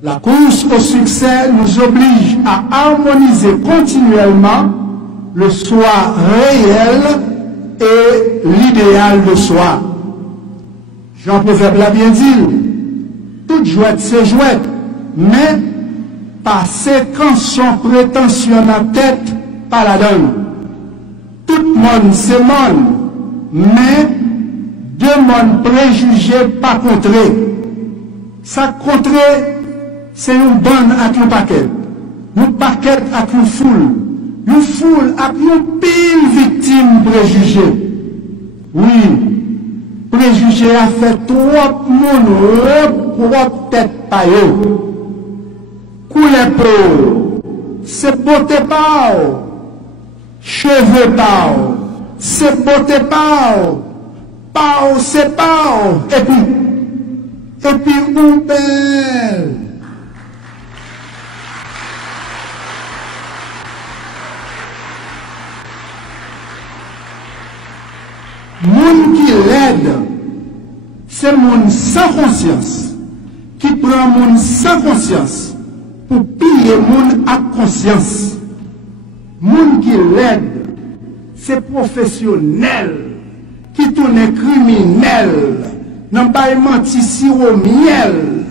La course au succès nous oblige à harmoniser continuellement le soi réel et l'idéal de soi. Jean Proverbe l'a bien dit, toute jouette c'est jouette, mais passer quand son prétention à tête pas la donne. Tout le monde c'est monde, mais deux mondes préjugés pas contrés. Ça contré, c'est une bonne avec un paquet. Un paquet avec une foule. Une foule avec une pile victime préjugée. Oui, préjugé a fait trop monde, trop tête paillot. Coulé peau, c'est beauté pas. Cheveux pas. C'est beauté pas. Pas, c'est pas. Et puis, une belle. Moun qui l'aide, c'est moun sans conscience, qui prend moun sans conscience pour piller moun à conscience. Moun qui l'aide, c'est professionnel, qui tourne criminel, n'ont pas menti si au miel,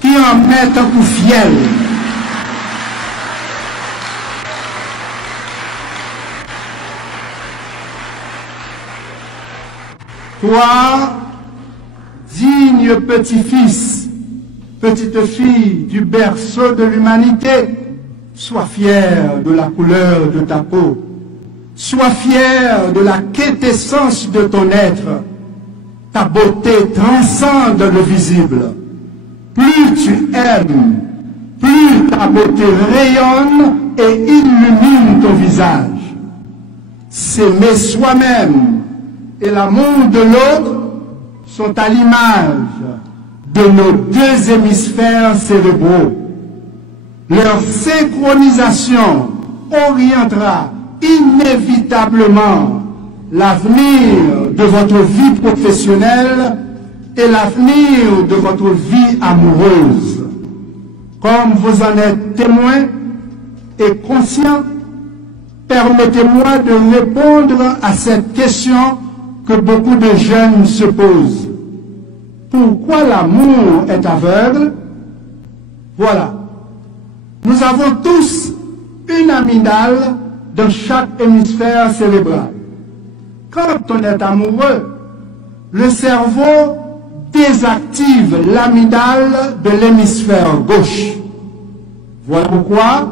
qui en met un coup fiel. Toi, digne petit-fils, petite fille du berceau de l'humanité, sois fier de la couleur de ta peau, sois fier de la quintessence de ton être. Ta beauté transcende le visible. Plus tu aimes, plus ta beauté rayonne et illumine ton visage. S'aimer soi-même et l'amour de l'autre sont à l'image de nos deux hémisphères cérébraux. Leur synchronisation orientera inévitablement l'avenir de votre vie professionnelle et l'avenir de votre vie amoureuse. Comme vous en êtes témoin et conscient, permettez-moi de répondre à cette question que beaucoup de jeunes se posent. Pourquoi l'amour est aveugle? Voilà. Nous avons tous une amygdale dans chaque hémisphère cérébral. Quand on est amoureux, le cerveau désactive l'amygdale de l'hémisphère gauche. Voilà pourquoi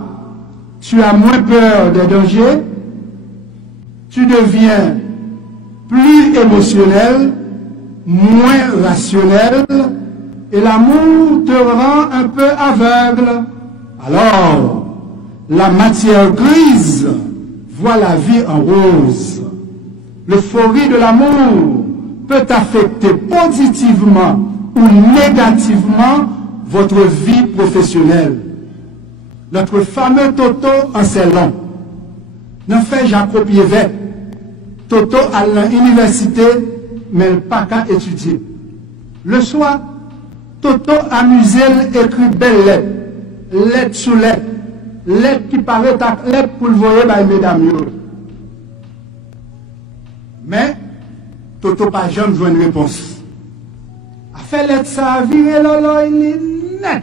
tu as moins peur des dangers, tu deviens plus émotionnel, moins rationnel, et l'amour te rend un peu aveugle. Alors, la matière grise voit la vie en rose. L'euphorie de l'amour peut affecter positivement ou négativement votre vie professionnelle. Notre fameux Toto en c'est long. N'en fait Jacob Yévet. Toto à l'université, mais pas qu'à étudier. Le soir, Toto amusé écrit belle lettre, lettre sous lettre, lettre qui paraît à lettre pour le voyer par mesdames. Mais Toto pas jamais joué une réponse. A fait lettre ça a viré lolo, il est net.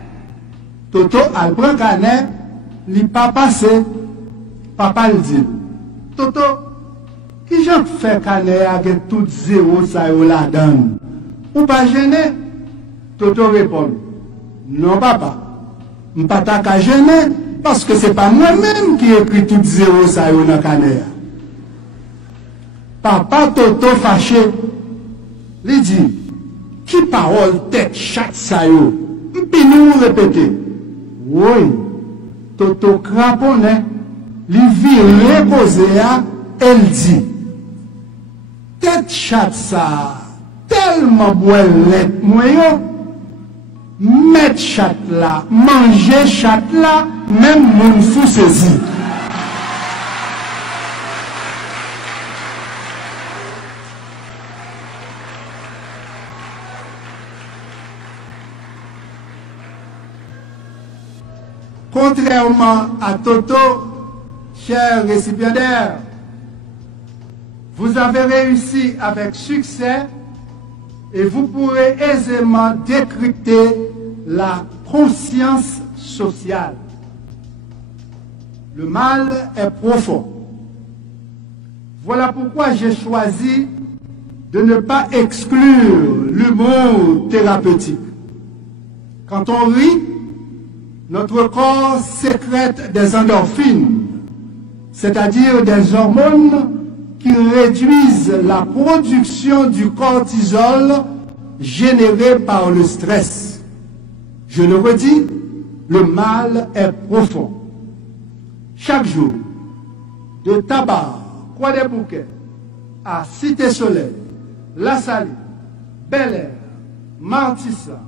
Toto a le prend canet, il pas passé, papa le dit. Toto, qui j'en fait canet avec tout zéro ça y la donne? Ou pas gêné? Toto répond, non papa, je pas ta gêné parce que c'est pas moi-même qui écrit tout zéro ça y dans canet. Papa Toto fâché, lui dit, qui parole tête chaque ça yo? Puis nous répéter. Oui, Toto craponné, lui vit reposer, elle dit, tête chatte ça, tellement boilette moyen, mettre chatte là, manger chatte là, même mon fou saisi. Contrairement à Toto, chers récipiendaires, vous avez réussi avec succès et vous pourrez aisément décrypter la conscience sociale. Le mal est profond. Voilà pourquoi j'ai choisi de ne pas exclure l'humour thérapeutique. Quand on rit, notre corps sécrète des endorphines, c'est-à-dire des hormones qui réduisent la production du cortisol généré par le stress. Je le redis, le mal est profond. Chaque jour, de Tabar, Croix-des-Bouquets, à Cité-Soleil, La Saline, Bel-Air, Martissa,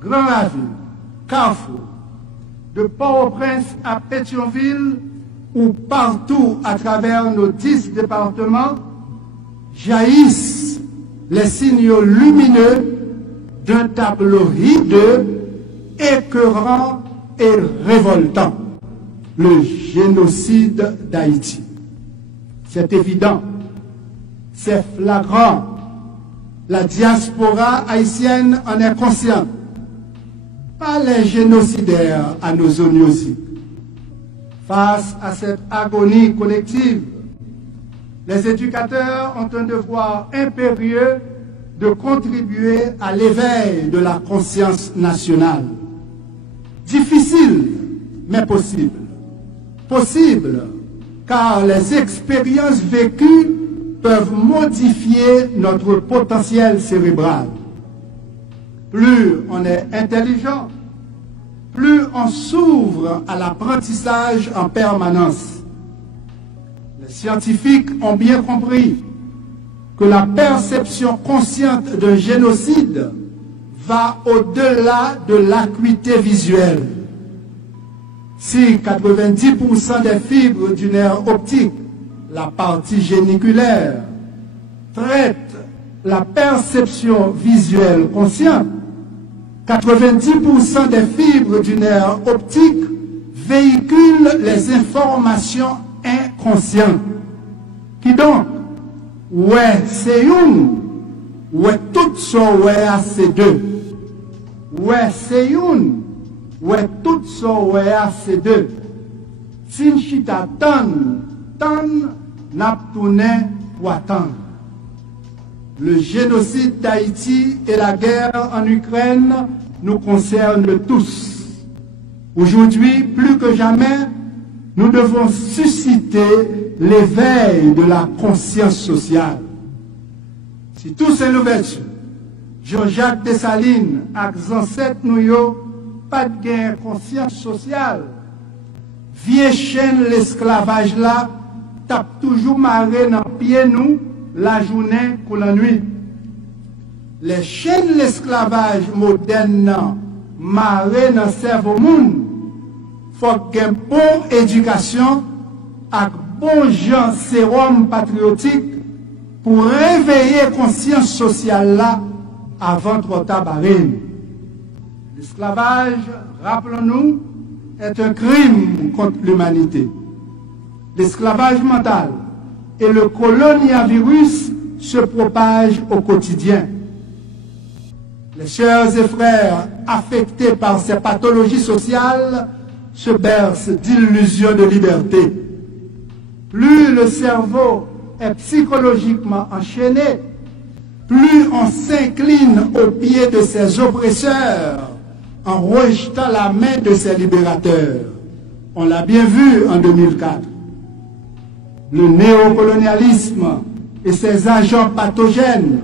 Grand-Ravine, Carrefour, de Port-au-Prince à Pétionville ou partout à travers nos 10 départements, jaillissent les signaux lumineux d'un tableau hideux, écœurant et révoltant, le génocide d'Haïti. C'est évident, c'est flagrant, la diaspora haïtienne en est consciente. Pas les génocidaires à nos zones aussi. Face à cette agonie collective, les éducateurs ont un devoir impérieux de contribuer à l'éveil de la conscience nationale. Difficile, mais possible. Possible, car les expériences vécues peuvent modifier notre potentiel cérébral. Plus on est intelligent, plus on s'ouvre à l'apprentissage en permanence. Les scientifiques ont bien compris que la perception consciente d'un génocide va au-delà de l'acuité visuelle. Si 90% des fibres du nerf optique, la partie géniculaire, traitent la perception visuelle consciente, 90% des fibres du nerf optique véhiculent les informations inconscientes. Qui donc, ouais, c'est une, ouais, tout ça, ouais, c'est deux. Ouais, c'est une, ouais, tout ça, ouais, c'est deux. Sinchita tan, n'a tourné pour attendre. Le génocide d'Haïti et la guerre en Ukraine nous concernent tous. Aujourd'hui, plus que jamais, nous devons susciter l'éveil de la conscience sociale. Si tous ces l'ouverture, Jean-Jacques Dessalines, avec ancêtres nous, pas de guerre conscience sociale, vieille chaîne l'esclavage là, tape toujours maré dans pied nous, la journée ou la nuit. Les chaînes l'esclavage moderne maré dans le cerveau monde, faut qu'il y ait une bonne éducation avec bon genre sérum patriotique pour réveiller la conscience sociale là avant trop tard. L'esclavage, rappelons-nous, est un crime contre l'humanité. L'esclavage mental et le coloniavirus se propagent au quotidien. Les sœurs et frères affectés par ces pathologies sociales se bercent d'illusions de liberté. Plus le cerveau est psychologiquement enchaîné, plus on s'incline aux pieds de ses oppresseurs en rejetant la main de ses libérateurs. On l'a bien vu en 2004. Le néocolonialisme et ses agents pathogènes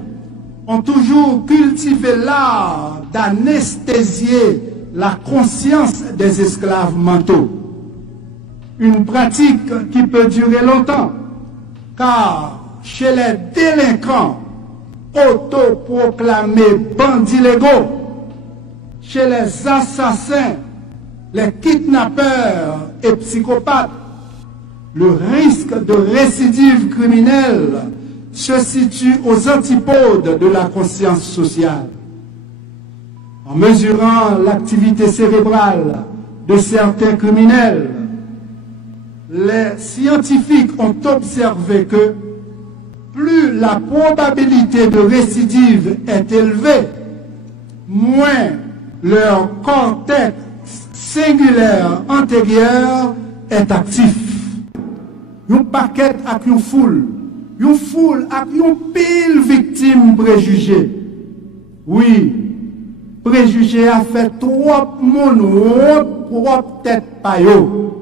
ont toujours cultivé l'art d'anesthésier la conscience des esclaves mentaux. Une pratique qui peut durer longtemps, car chez les délinquants autoproclamés bandits légaux, chez les assassins, les kidnappeurs et psychopathes, le risque de récidive criminelle se situe aux antipodes de la conscience sociale. En mesurant l'activité cérébrale de certains criminels. Les scientifiques ont observé que plus la probabilité de récidive est élevée, moins leur cortex singulaire antérieur est actif. Un paquet avec une foule avec une pile victime préjugée. Oui, préjugé a fait trop mon propre tête paillot.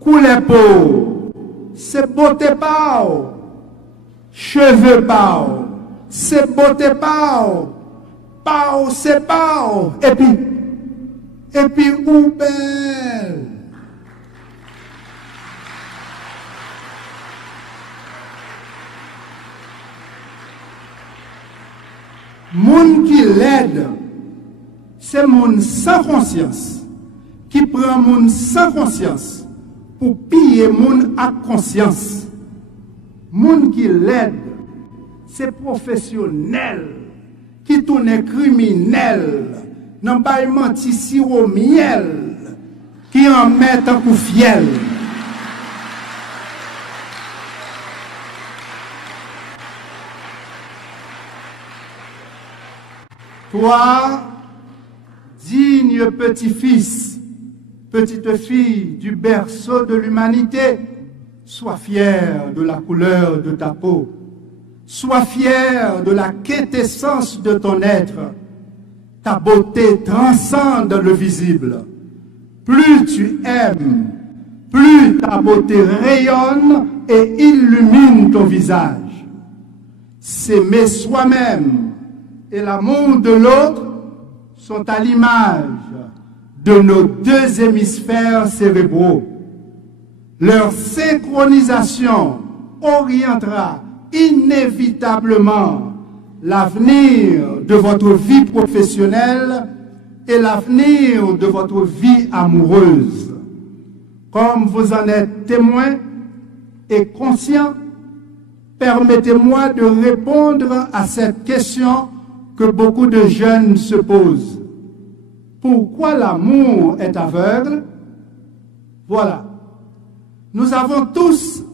Coulé peau, c'est beauté pao. Cheveux pao, c'est beauté pao. Pao, c'est pao. Et puis, ou belle. Moun qui l'aide, c'est moun sans conscience, qui prend moun sans conscience pour piller moun à conscience. Moun qui l'aide, c'est professionnel, qui tourne criminel, n'en pas menti sirop miel, qui en met un coup fiel. Toi, digne petit-fils, petite-fille du berceau de l'humanité, sois fier de la couleur de ta peau, sois fier de la quintessence de ton être. Ta beauté transcende le visible. Plus tu aimes, plus ta beauté rayonne et illumine ton visage. S'aimer soi-même et l'amour de l'autre sont à l'image de nos deux hémisphères cérébraux. Leur synchronisation orientera inévitablement l'avenir de votre vie professionnelle et l'avenir de votre vie amoureuse. Comme vous en êtes témoin et conscient, permettez-moi de répondre à cette question que beaucoup de jeunes se posent. Pourquoi l'amour est aveugle? Voilà. Nous avons tous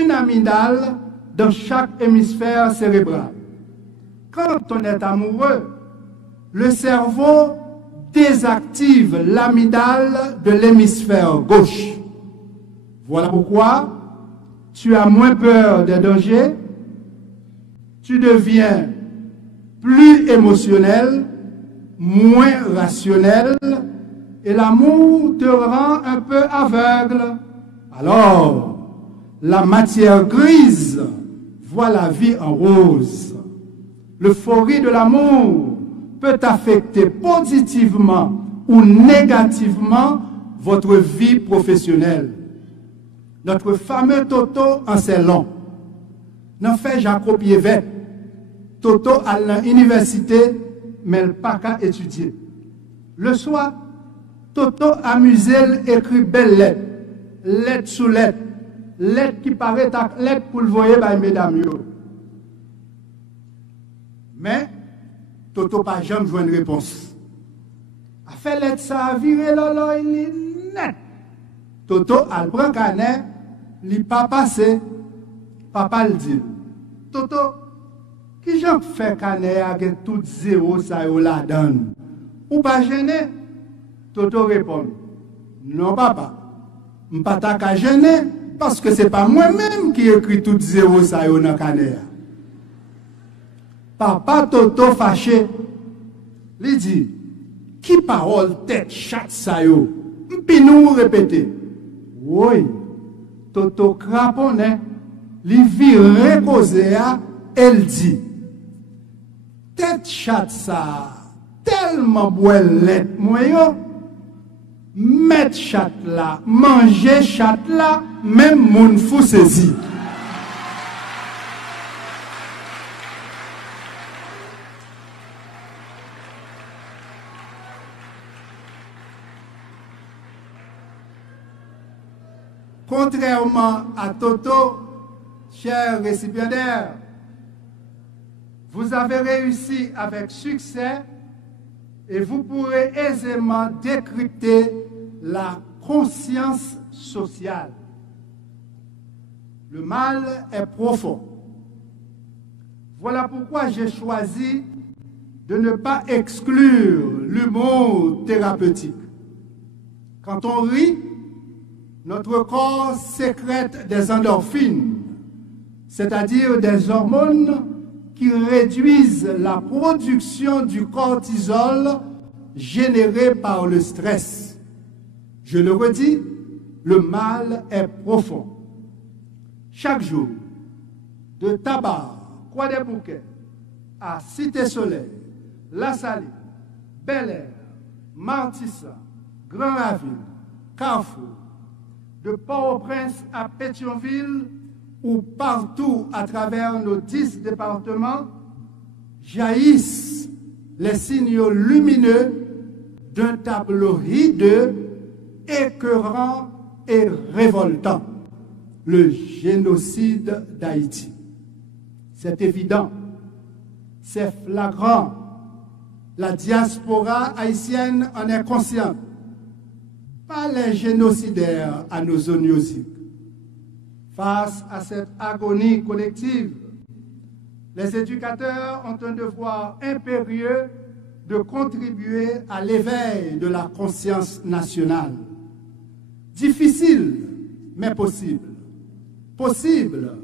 une amygdale dans chaque hémisphère cérébral. Quand on est amoureux, le cerveau désactive l'amygdale de l'hémisphère gauche. Voilà pourquoi tu as moins peur des dangers, tu deviens plus émotionnel, moins rationnel, et l'amour te rend un peu aveugle. Alors, la matière grise voit la vie en rose. L'euphorie de l'amour peut affecter positivement ou négativement votre vie professionnelle. Notre fameux Toto en c'est long. N'en fait Jacob Yévet. Toto à l'université, mais il n'a pas qu'à étudier. Le soir, Toto amusé écrit belle lettre, lettre sous lettre, lettre qui paraît lettre pour le voyer par mesdames. Mais Toto n'a jamais joué une réponse. A fait lettre ça a viré là, il est net. Toto a pris un canet, il n'a pas passé. Papa le dit. Toto, qui j'en fait canet avec tout zéro ça y la donne? Ou pas gêné? Toto répond. Non papa, je ne suis pas gêné parce que ce n'est pas moi-même qui écrit tout zéro ça y dans le canet. Papa Toto fâché, lui dit, qui parole tête chatte ça yo? Puis nous répéter. Oui, Toto craponnet, lui vire causé à, elle dit, tête chatte ça, tellement boilette moi yo, mettre chatte là, manger chatte là, même moun fou saisi. Contrairement à Toto, chers récipiendaires, vous avez réussi avec succès et vous pourrez aisément décrypter la conscience sociale. Le mal est profond. Voilà pourquoi j'ai choisi de ne pas exclure l'humour thérapeutique. Quand on rit, notre corps sécrète des endorphines, c'est-à-dire des hormones qui réduisent la production du cortisol généré par le stress. Je le redis, le mal est profond. Chaque jour, de Tabar, Croix-des-Bouquets, à Cité-Soleil, La Saline, Bel-Air, Martissa, Grand-Ravine, Carrefour, de Port-au-Prince à Pétionville ou partout à travers nos 10 départements, jaillissent les signaux lumineux d'un tableau hideux, écœurant et révoltant, le génocide d'Haïti. C'est évident, c'est flagrant, la diaspora haïtienne en est consciente, pas les génocidaires anosoniosiques. Face à cette agonie collective, les éducateurs ont un devoir impérieux de contribuer à l'éveil de la conscience nationale. Difficile, mais possible. Possible,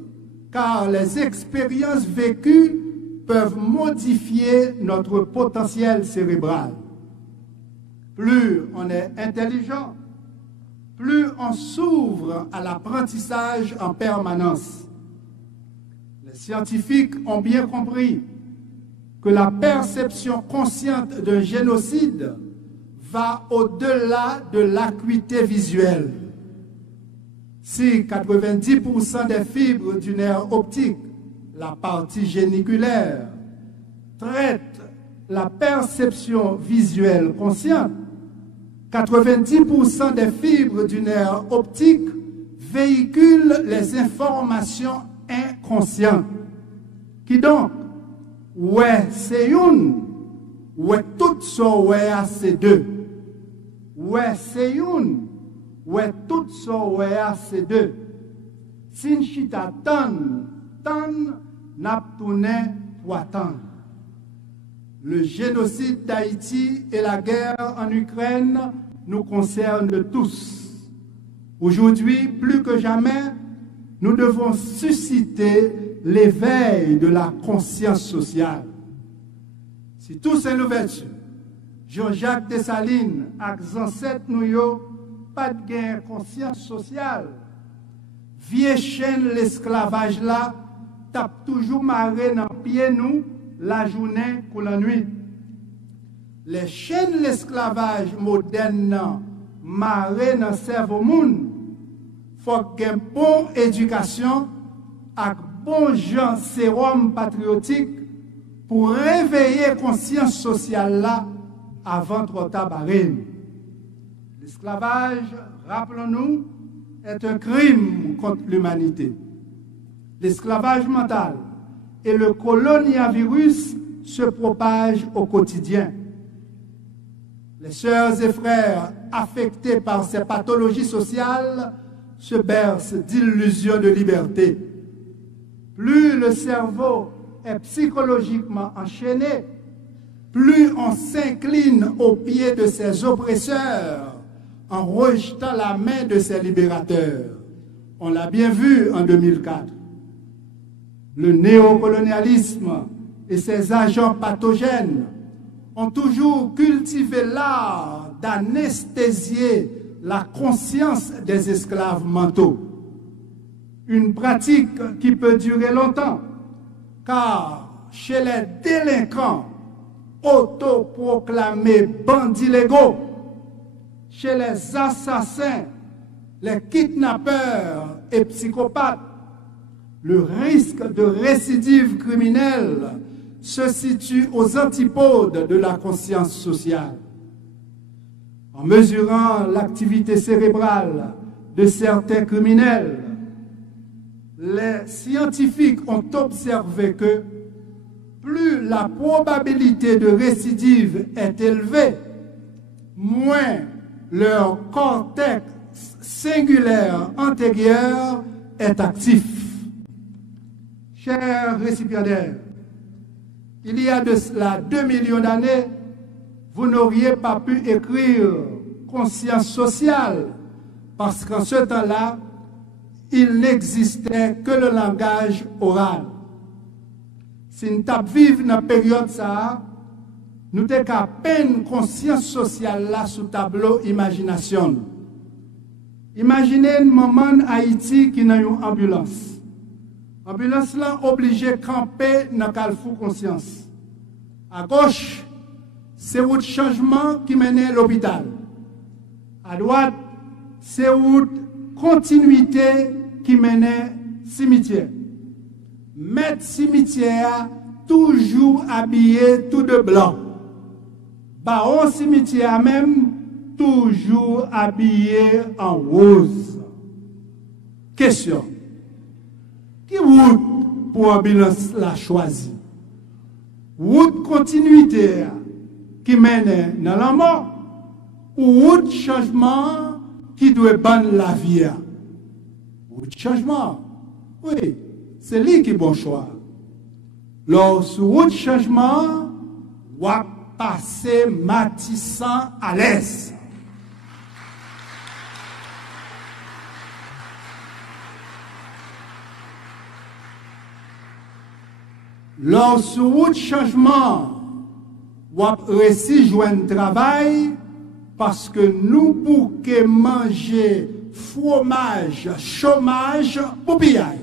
car les expériences vécues peuvent modifier notre potentiel cérébral. Plus on est intelligent, plus on s'ouvre à l'apprentissage en permanence. Les scientifiques ont bien compris que la perception consciente d'un génocide va au-delà de l'acuité visuelle. Si 90% des fibres du nerf optique, la partie géniculaire, traitent la perception visuelle consciente, 90% des fibres du nerf optique véhiculent les informations inconscientes. Qui donc, ouais, c'est une, ouais, tout ça, ouais, c'est deux. Ouais, c'est une, ouais, tout ça, ouais, c'est deux. Sin chita tan, n'aptoune pour tan. Le génocide d'Haïti et la guerre en Ukraine nous concernent tous. Aujourd'hui, plus que jamais, nous devons susciter l'éveil de la conscience sociale. Si tous ces ouvertures, Jean-Jacques Dessalines, avec ancêtres nous, pas de gain conscience sociale, vieille chaîne l'esclavage là, tape toujours maré dans pied nous, la journée ou la nuit. Les chaînes l'esclavage moderne maré dans le cerveau monde, faut qu'il y ait une bonne éducation avec bon genre sérum patriotique pour réveiller conscience sociale là avant trop tard. L'esclavage, rappelons-nous, est un crime contre l'humanité. L'esclavage mental et le coloniavirus se propagent au quotidien. Les sœurs et frères affectés par ces pathologies sociales se bercent d'illusions de liberté. Plus le cerveau est psychologiquement enchaîné, plus on s'incline aux pieds de ses oppresseurs en rejetant la main de ses libérateurs. On l'a bien vu en 2004. Le néocolonialisme et ses agents pathogènes ont toujours cultivé l'art d'anesthésier la conscience des esclaves mentaux. Une pratique qui peut durer longtemps, car chez les délinquants autoproclamés bandits légaux, chez les assassins, les kidnappeurs et psychopathes, le risque de récidive criminelle se situe aux antipodes de la conscience sociale. En mesurant l'activité cérébrale de certains criminels, les scientifiques ont observé que plus la probabilité de récidive est élevée, moins leur cortex singulaire antérieur est actif. Chers récipiendaires, il y a de cela 2 millions d'années, vous n'auriez pas pu écrire conscience sociale parce qu'en ce temps-là, il n'existait que le langage oral. Si nous tape vivre dans la période ça, nous avons qu'à peine conscience sociale là sous tableau imagination. Imaginez un moment en Haïti qui n'a une ambulance. L'ambulance là obligé de camper dans Carrefour Conscience. À gauche, c'est route changement qui mène à l'hôpital. À droite, c'est route continuité qui mène cimetière. Maître cimetière toujours habillé tout de blanc. Baron cimetière même toujours habillé en rose. Question. Qui route pour ambulance la choisi? Route continuité qui mène dans la mort ou route changement qui doit ban la vie? Route changement. Oui, c'est lui qui est bon choix. Lorsque route changement, on va passer matissant à l'aise. Lorsque route changement, on va réussir joindre travail parce que nous pour que manger fromage, chômage, pour pillaille.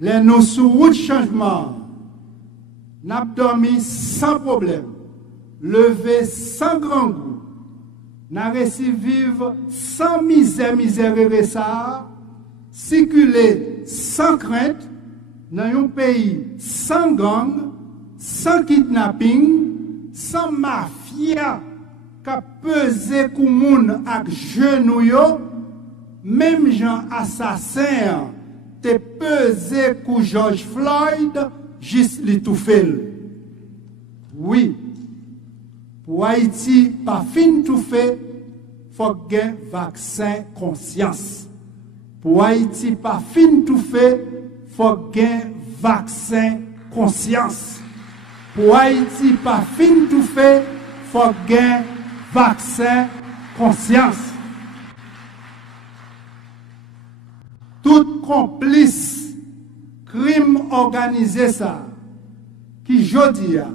Les nous sous route changement, n'a dormi sans problème, levé sans grand goût, n'a réussi vivre sans misère et ça, circuler sans crainte, dans un pays sans gang, sans kidnapping, sans mafia, qui pesé comme moun ak genou, même gens assassins, te pesé kou George Floyd, juste li tout fait. Oui, pour Haïti, pas fin tout fait, faut gen vaccin conscience. Pour Haïti, pas fin tout fait, faut gen vaccin conscience. Pour Haïti, pas fin tout fait, faut gen vaccin conscience. Tout complice crime organisé ça, qui jodi a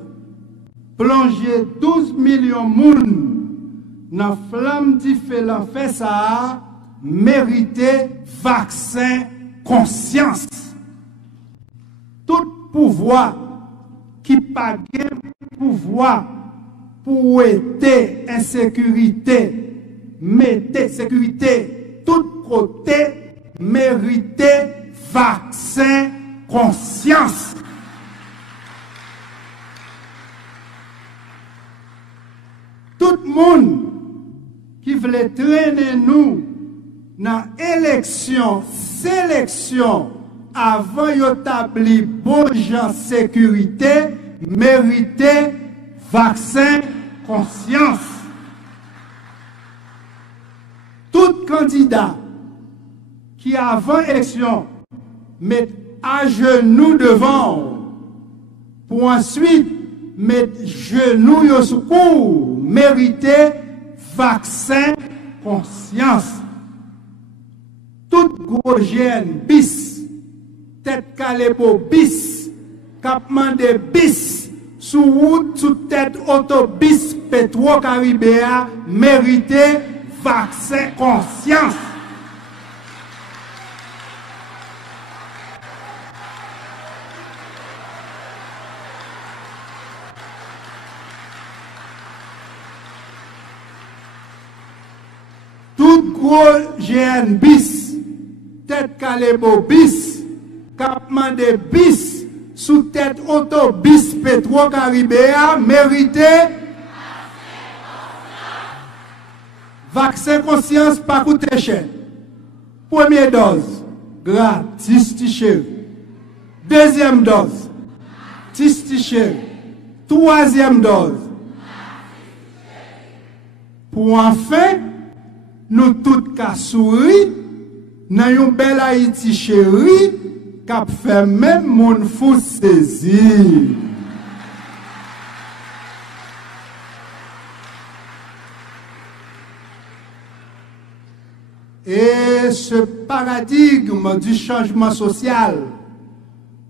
plongé 12 millions de moun dans flamme différent fait ça, mérité vaccin conscience. Tout pouvoir qui pas pouvoir pour aider insécurité, mettez sécurité tout côté, mérité vaccin conscience. Tout le monde qui voulait traîner nous dans élection, sélection, avant d'établir bon gens sécurité, mérité vaccin conscience. Tout candidat qui avant élection met à genoux devant pour ensuite mettre genoux au secours, mériter vaccin conscience. Tout gros gène bis, tête calébo bis, capement de bis, sous route, sous tête autobus, Petro-Caribéa, mériter vaccin conscience. Tout gros GN bis, tête calébo bis, capement de bis, sous tête autobus Petro-Caribéa, mérité vaccin conscience pas coûter cher. Première dose, gratis t-shirt. Deuxième dose, Tistiché, troisième dose. Pour enfin, nous tous qu'à sourire, dans une belle Haïti chérie, qu'a fait même mon fou saisir. Et ce paradigme du changement social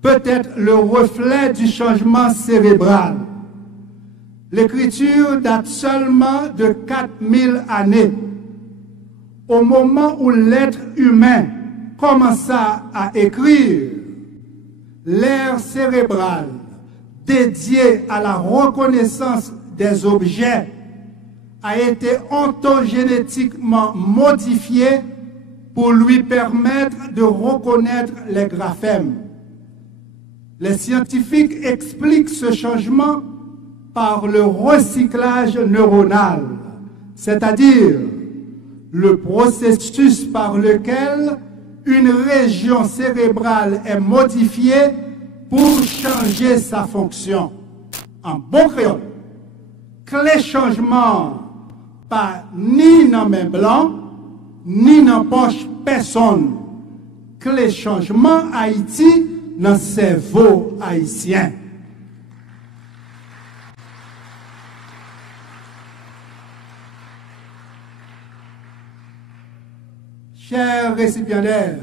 peut être le reflet du changement cérébral. L'écriture date seulement de 4000 années. Au moment où l'être humain commença à écrire, l'ère cérébrale dédiée à la reconnaissance des objets a été ontogénétiquement modifiée pour lui permettre de reconnaître les graphèmes. Les scientifiques expliquent ce changement par le recyclage neuronal, c'est-à-dire le processus par lequel une région cérébrale est modifiée pour changer sa fonction. En bon créole, clé changement pas ni dans main blanc, ni dans poche personne. Clé changement Haïti dans le cerveau haïtien. Chers récipiendaires,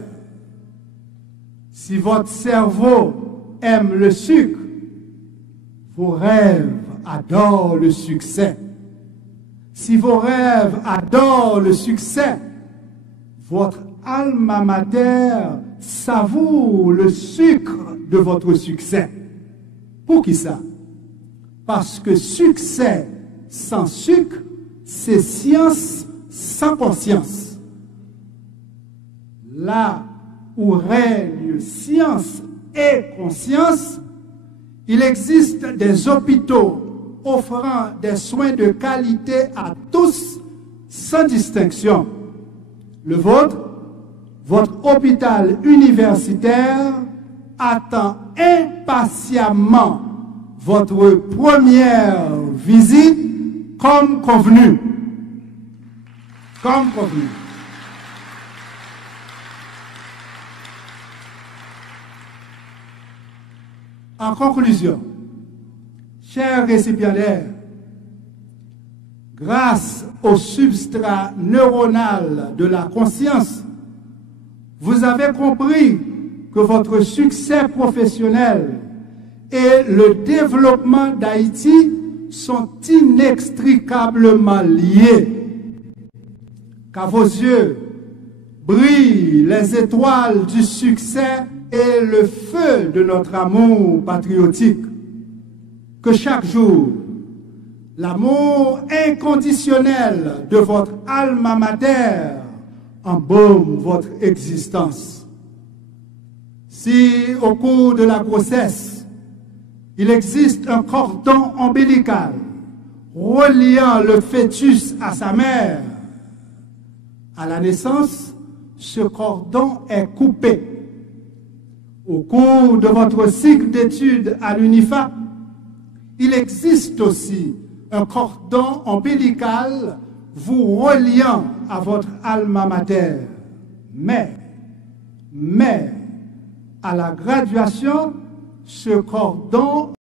si votre cerveau aime le sucre, vos rêves adorent le succès. Si vos rêves adorent le succès, votre alma mater savoure le sucre de votre succès. Pour qui ça? Parce que succès sans sucre, c'est science sans conscience. Là où règne science et conscience, il existe des hôpitaux offrant des soins de qualité à tous sans distinction. Le vôtre, votre hôpital universitaire, attend impatiemment votre première visite comme convenu. Comme convenu. En conclusion, chers récipiendaires, grâce au substrat neuronal de la conscience, vous avez compris que votre succès professionnel et le développement d'Haïti sont inextricablement liés. Qu'à vos yeux brillent les étoiles du succès et le feu de notre amour patriotique. Que chaque jour, l'amour inconditionnel de votre alma mater embaume votre existence. Si au cours de la grossesse, il existe un cordon ombilical reliant le fœtus à sa mère, à la naissance, ce cordon est coupé. Au cours de votre cycle d'études à l'UNIFA, il existe aussi un cordon ombilical vous reliant à votre alma mater. Mais, à la graduation, ce cordon